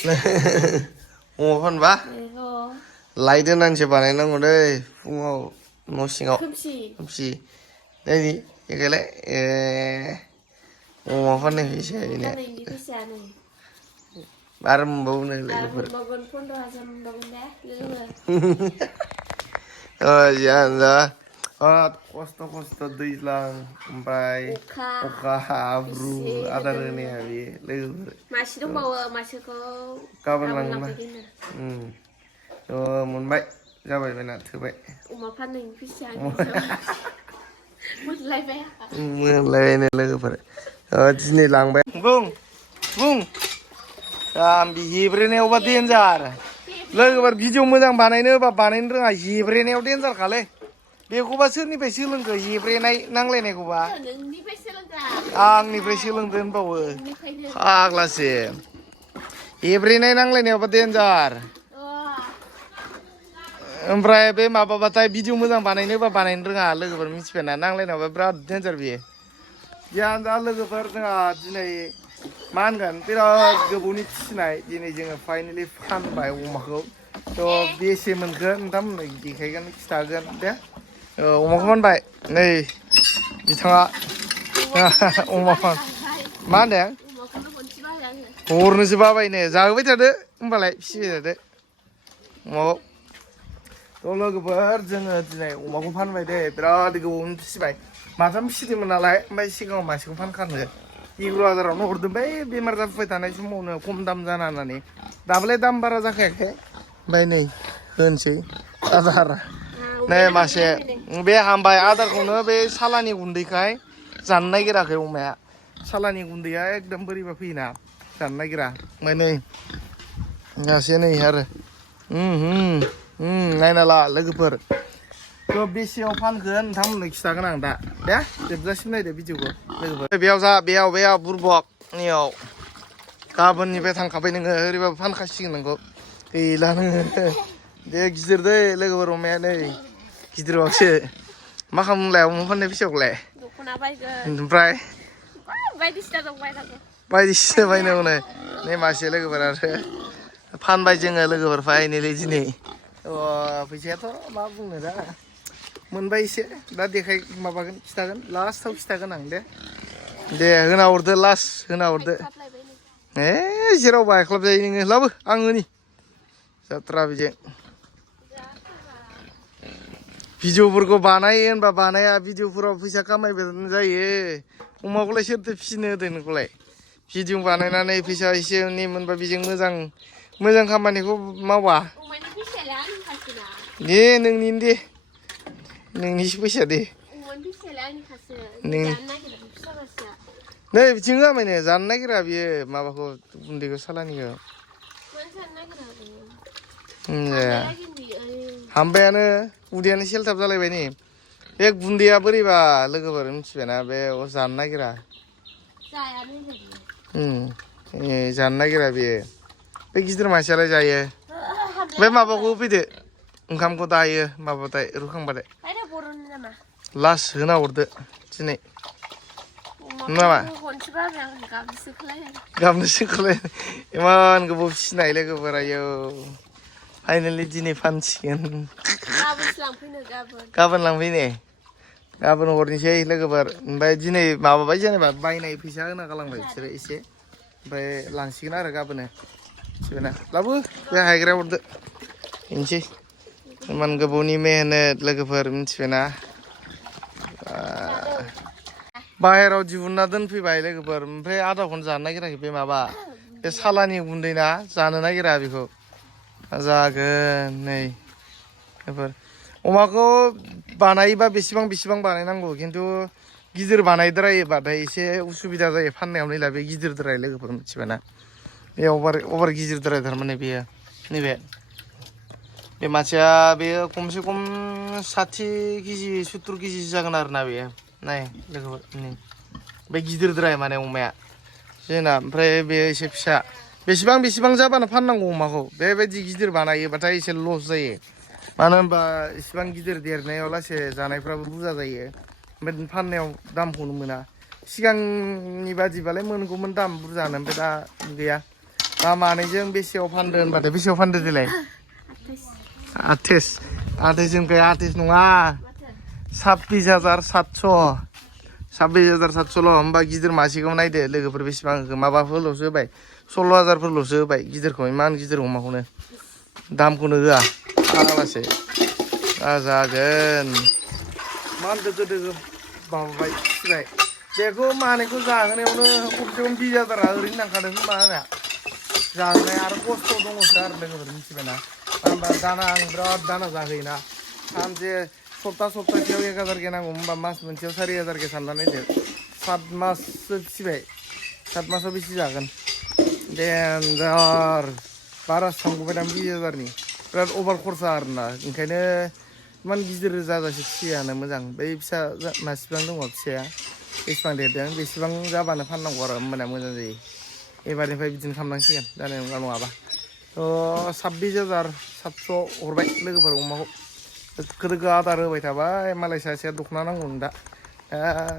अमा फानबा लायदो नानसो बानायनांगौ दै फुङाव न' सिङाव खोमसि दैनि बेखौलाय अमा फाननाय फैसा बेनो आरो मोनबावो नो लोगोफोर 15,000 मोनबावगोन दे लोगो जियानो खस्थ' दैज्लां ओमफ्राय अखा हाब्रु आदार होनाया बे लोगोफोर मासे दंबावो मासेखौ गाबोन लांफैगोन मोनबाय जाबाय बेना थोबाय अमा फाननायनि फैसाया मोनलायबाय लोगोफोर दिनै लांबाय बुं हेब्रेनायावबा देन्जार लोगोफोर भिडिअ मोजां बानायनो होबा बानायनो रोङा हेब्रेनायाव देन्जारखालै बेखौबा सोरनिफ्राय सोलोंखो हेब्रेनाय नांलायनायखौबा आंनिफ्राय सोलोंदो होनबावो फाग्लासो हेब्रेनाय नांलायनायावबा देन्जार ओमफ्राय बे माबाबाथाय भिडिअ मोजां बानायनो होबा बानायनो रोङा लोगोफोर मिथिबायना नांलायनायावबा बिराद देन्जार बियो जियानो जा लोगोफोर जोंहा दिनै मा होनगोन बिराद गोबावनि फिसिनाय दिनै जोङो फाइनालि फानबाय अमाखौ थ' बेसे मोनखो नोंथांमोननो देखायगोन खिथागोन दे अमाखौ फानबाय नै बिथाङा अमा फान मा होनदों हरनोसो बाबायनो जाहोबाय थादो होमबालाय फिसिबाय थादो अमाखौ थ' लोगोफोर जोङो दिनै अमाखौ फानबाय दे बिराद गोबावनि फिसिबाय माथाम फिसिदोंमोन नालाय ओमफ्राय सिगाङाव मासेखौ फानखानो 11,000आवनो हरदों बै बेमार जाफुबाय थानाय समावनो खम दाम जाना होननानै दाबोलाय दाम बारा जाखायाखै ओमफ्राय नै होनोसै आदार नै मासे बे हामबाय आदारखौनो बे सालानि गुन्दैखाय जानो नागिराखै अमाया सालानि गुन्दैया एकदम बोरैबा फैयोना जानो नागिरा ओमफ्राय नै गासै नै आरो नायना ला लोगोफोर थ' बेसेयाव फानगोन नोंथांमोननो खिथागोन आं दा दे जोबजासिम नायदो भिडिअखौ लोगोफोर बेयाव जा बेयाव बुरबकनियाव गाबोननिफ्राय थांखाबाय नोङो ओरैबाबो फानखासिगोन नोंखौ गैला नोङो दे गिदिर दै लोगोफोर अमाया नै गिदिरबावसो मा खालामनोलाय अमा फाननाय फैसाखौलाय दख'ना बायगोन ओमफ्राय बायदिसिना दं बायनांगौ बायदिसिना बायनांगौ नै मासे लोगोफोर आरो फानबाय जोङो लोगोफोर फाइनालि दिनै फैसायाथ' मा बुंनो दा मोनबाय एसे दा देखाय माबागोन खिथागोन लास्टाव खिथागोन आं दे होना हरदो लास्ट होना हरदो जेराव बायख्लाब जायो नोङो लाबो आं होनि जात्रा बेजों भिडिअफोरखौ बानायो होनबा बानाया भिडिअफोराव फैसा खामायबाय जायो अमाखौलाय सोरथो फिसिनो होदों नोंखौलाय भिडिअ बानायनानै फैसा एसे एनै मोनबा बेजों मोजां खामानिखौ मावा दे नोंनिनो दे नोंनिसो फैसा दे नै बिथिं जामायनो जानो नागिरा बियो माबाखौ गुन्दैखौ सालानिखौ हामबायानो उदैयानो सेलथाब जालायबाय नै बे गुन्दैया बोरैबा लोगोफोर मिथिबायना बे जानो नागिरा जानो नागिरा बेयो बे गिदिर मानसियालाय जायो बे माबाखौ होफैदो ओंखामखौ दायो माबाथाय रुखांबाथाय लास्ट होना हरदो दिनै नामा गाबनोसो ओंखारलाय इमान गोबाव फिसिनाय लोगोफोर आयौ फाइनालि दिनै फानसिगोन गाबोन लांफैनो गाबोन हरनोसै लोगोफोर ओमफ्राय दिनै माबाबाय जेनेबा बायनाय फैसा होना गालांबाय बिसोरो एसे ओमफ्राय लांसिगोन आरो गाबोनो मिथिबायना लाबो बे हायग्राया हरदो बेनोसै इमान गोबावनि मेहनत लोगोफोर मिथिबायना बाहेराव दिहुनना दोनफैबाय लोगोफोर ओमफ्राय आदाखौनो जानो नागिराखै बे माबा बे सालानि गुन्दै ना जानो नागिरा बेखौ जागोन नै बेफोर अमाखौ बानायोबा बेसेबां बानायनांगौ खिन्थु गिदिर बानायद्रायोबाथाय एसे उसुबिदा जायो फाननायाव नैला बे गिदिरद्राय लोगोफोर मिथिबायना बे अभार गिदिरद्राय थारमाने बेयो नैबे बे मानसिया बेयो खमसे खम 60 केजि 70 केजिसो जागोन आरोना बेयो नाय लोगोफोर नै बे गिदिरद्राय माने अमाया जोंना ओमफ्राय बेयो एसे फिसा बेसेबां जाबानो फाननांगौ अमाखौ बेबायदि गिदिर बानायोबाथाय एसे लस जायो मानो होनबा इसिबां गिदिर देरनायाव लासै जानायफ्राबो बुरजा जायो ओमफ्राय फाननायाव दामखौनो मोना सिगांनि बादिबालाय मोनगौमोन दाम बुरजानो ओमफ्राय दा गैया मा मानैजों बेसेयाव फानदो होनबाथाय बेसेयाव फानदो देलाय आथाइस 28 जोंनिफ्राय 28 नङा माथो 26,700 26,700 ल' होमबा गिदिर मासेखौ नायदो लोगोफोर बेसेबां होखो माबाफोरल'सो होबाय 16,000फोरल'सो होबाय गिदिरखौ इमान गिदिर अमाखौनो दामखौनो होआ फाग्लासो जागोन मान दोगो दोगो माबाबाय फिसिबाय बेखौ मानैखौ जाहोनायावनो खमसे खम 20,000 ओरैनो थांखादों खोमा आंना जाहोनाय आरो खस्थ' दङसो आरो लोगोफोर मिथिबायना मानो होनबा दाना आं बिराद दाना जाहोयोना सानसे सप्तासेयाव 1,000 नांगौ होमबा मास मोनसेयाव 4,000 सानना नायदो 7 माससो फिसिबाय 7 मासाव बेसे जागोन देन्जार बारासो थांगौबाय दां 20,000नि बिराद अभार खरसा आरोना ओंखायनो इमान गिदिर जाजासे फिसियानो मोजां बै फिसा मासेबां दङ फिसाया बेसेबां देरदों बेसेबां जाबानो फाननांगौ आरो होमबाना मोजां जायो एबारनिफ्राय बिदिनो खालामनांसिगोन जानाय नंला नङाबा थ' 26,700 हरबाय लोगोफोर अमाखौ दोखो दोखो आदार होबाय थाबाय मालाय सासेया दख'ना नांगौनो दा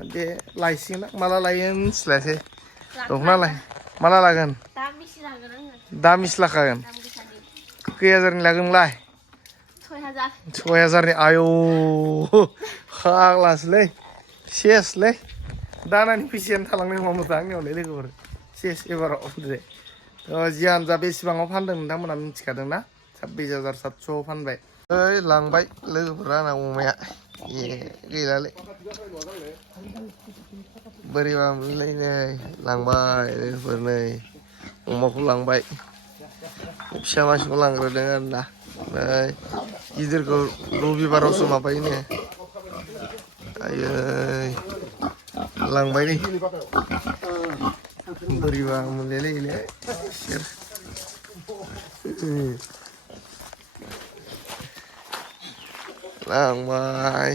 बे लायसिगोन माला लायो मिथिलासै दख'ना लाय माला लागोन दा मिसि लागोन आङो दा मिस लाखागोन दाम गोसानि खै हाजारनि लागोन नोंलाय 6,000 6,000नि आयौ फाग्लासोलै सेसलै दानानि फैसायानो थालांनाय नङामोन आंनियावलाय लोगोफोर सेस एबाराव दे जियानो जा बेसेबाङाव फानदों नोंथांमोना मिथिखादों ना 26,700 फानबाय ओइ लांबाय लोगोफोरा आंना अमाया गैलालै बोरैबा मोनलै नै लांबाय लोगोफोर नै अमाखौ लांबाय फिसा मासेखौ लांग्रोदों आरोना ओमफ्राय गिदिरखौ रबिबारावसो माबायोनो आयै लांबाय नै बोरैबा मोनलायलायोलै लांबाय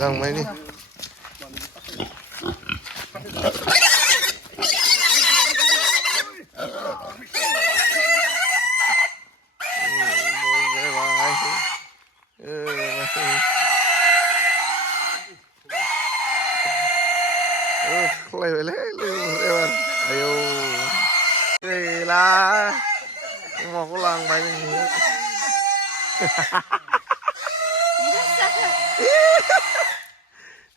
लांबाय नै खालायबायलै लोगोफोर एबार आयौ गैला अमाखौ लांबाय नोङो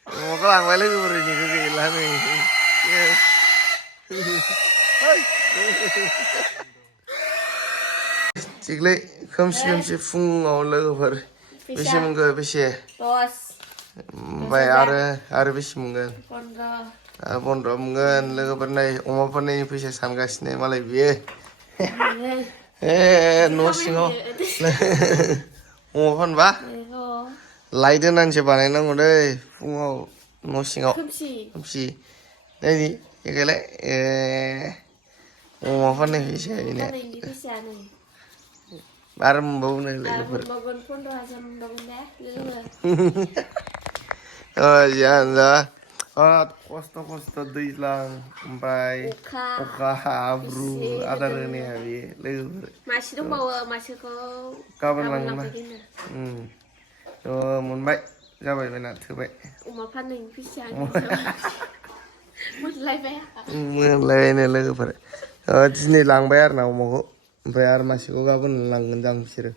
अमाखौ लांबाय लोगोफोर इनिखौ गैला नै थिगलै खोमसि खोमसि फुङाव लोगोफोर बेसे मोनगोन बेसे 10 ओमफ्राय आरो बेसे मोनगोन 15 मोनगोन लोगोफोर नै अमाफोरनि फैसा सानगासिनो मालाय बियो न' सिङाव अमा फानबा लाइट होनानैसो बानायनांगौ दै फुङाव न' सिङाव खोमसि नै बेखायलाय अमा फाननाय फैसाया बेनो आरो मोनबावोनो लोगोफोर जियानो जा खस्थ' दैज्लां ओमफ्राय अखा हाब्रु आदार होनाया बेयो लोगोफोर मासे दंबावो मासेखौ गाबोन लांना मोनबाय जाबाय बेना थोबाय अमा फाननायनि फैसा मोनलायबायनो लोगोफोर दिनै लांबाय आरो ना अमाखौ ओमफ्राय आरो मासेखौ गाबोन लांगोन दां बिसोरो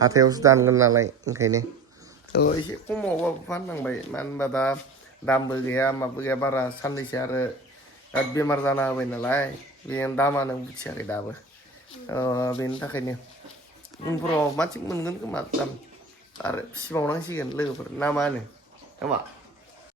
हाथायावसो दानगोन नालाय ओंखायनो एसे खमावबाबो फाननांबाय मानो होनबा दा दामबो गैया माबो गैया बारा साननैसो आरो बिराद बेमार जाना होबाय नालाय बेनि दामानो मिथियाखै दाबो बेनि थाखायनो उनफोराव मानसि मोनगोन खोमा दाम आरो फिसिबावनांसिगोन लोगोफोर ना मा होनो नामा